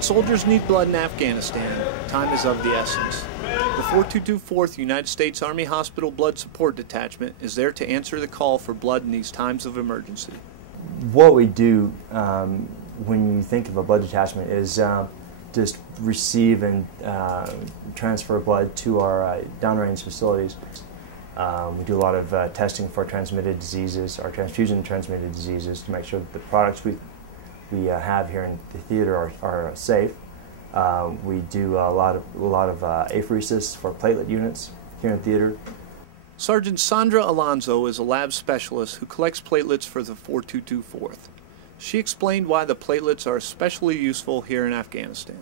When soldiers need blood in Afghanistan, time is of the essence. The 4224th United States Army Hospital Blood Support Detachment is there to answer the call for blood in these times of emergency. What we do when you think of a blood detachment is just receive and transfer blood to our downrange facilities. We do a lot of testing for transmitted diseases, or transfusion-transmitted diseases, to make sure that the products we have here in the theater are safe. We do a lot of apheresis for platelet units here in theater. Sergeant Sandra Alonso is a lab specialist who collects platelets for the 4224th. She explained why the platelets are especially useful here in Afghanistan.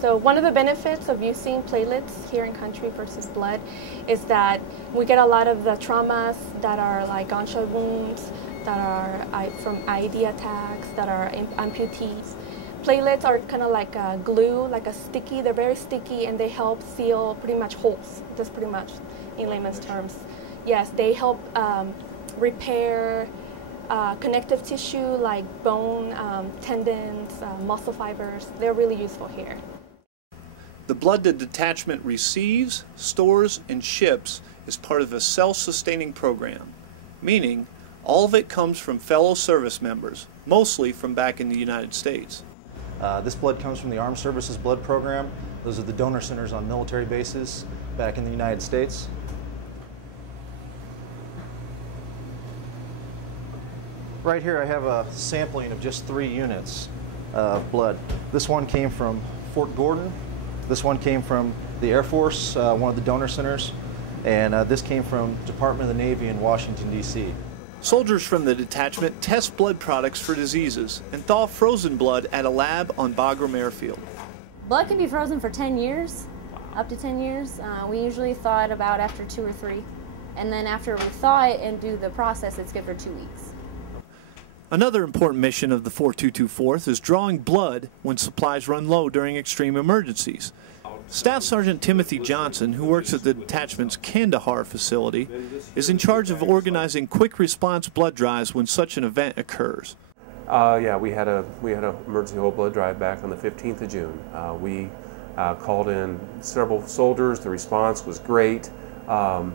So one of the benefits of using platelets here in country versus blood is that we get a lot of the traumas that are like gunshot wounds, that are from IED attacks, that are amputees. Platelets are kind of like a glue, like a sticky. They're very sticky, and they help seal pretty much holes, just pretty much in layman's terms. Yes, they help repair connective tissue like bone, tendons, muscle fibers. They're really useful here. The blood the detachment receives, stores, and ships is part of a self-sustaining program, meaning all of it comes from fellow service members, mostly from back in the United States. This blood comes from the Armed Services Blood Program. Those are the donor centers on military bases back in the United States. Right here I have a sampling of just 3 units of blood. This one came from Fort Gordon. This one came from the Air Force, one of the donor centers, and this came from Department of the Navy in Washington, D.C. Soldiers from the detachment test blood products for diseases and thaw frozen blood at a lab on Bagram Airfield. Blood can be frozen for 10 years, up to 10 years. We usually thaw it about after 2 or 3. And then after we thaw it and do the process, it's good for 2 weeks. Another important mission of the 4224th is drawing blood when supplies run low during extreme emergencies. Staff Sergeant Timothy Johnson, who works at the detachment's Kandahar facility, is in charge of organizing quick response blood drives when such an event occurs. Yeah, we had a emergency whole blood drive back on the 15th of June. We called in several soldiers. The response was great.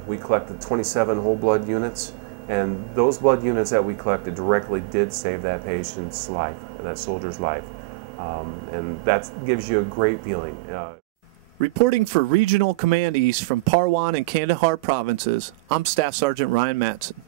We collected 27 whole blood units, and those blood units that we collected directly did save that patient's life, that soldier's life, and that gives you a great feeling. Reporting for Regional Command East from Parwan and Kandahar provinces, I'm Staff Sergeant Ryan Matson.